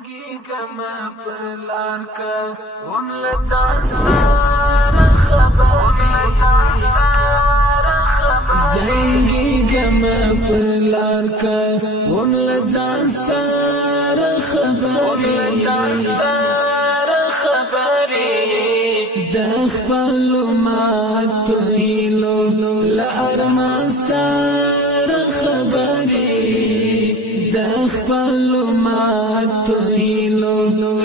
زنګي کما پر لار کا هم لځان سره خبر زنګي کما پر لار کا هم لځان سره خبر د خپل مات هیلو لارما سره خبرې د خپل مات هیلو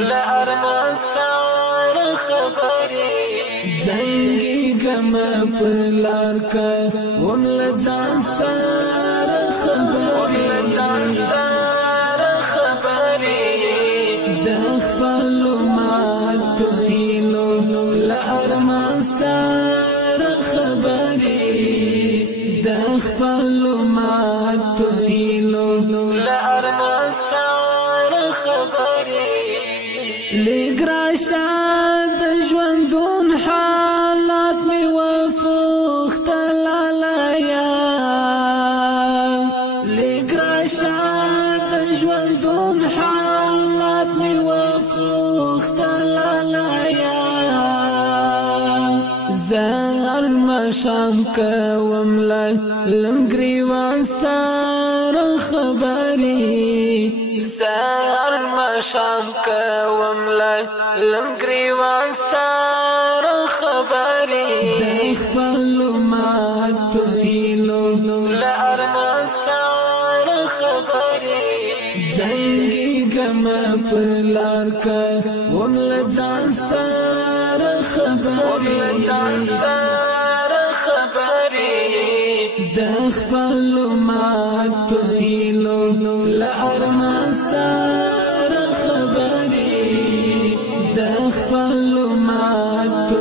لارما سره خبرې زنګي کما پر لار کا هم لځان سره خبرې د خپل مات هیلو لارما سره خبرې د خپل مات هیلو لارما سره خبرې لګراشا د ژوندون حالات می وفخت لالایا لګراشا د ژوندون حالات می وفخت لالایا زهر مشام کوم لنګریوان سره خبرې زهر مشام کوم لنګریوان سره خبرې د خپل مات هیلو لارما سره خبرې زنګي کما پر لار کا هم لځان سره خبرې د خپل مات هیلو لارما سره خبرې د خپل مات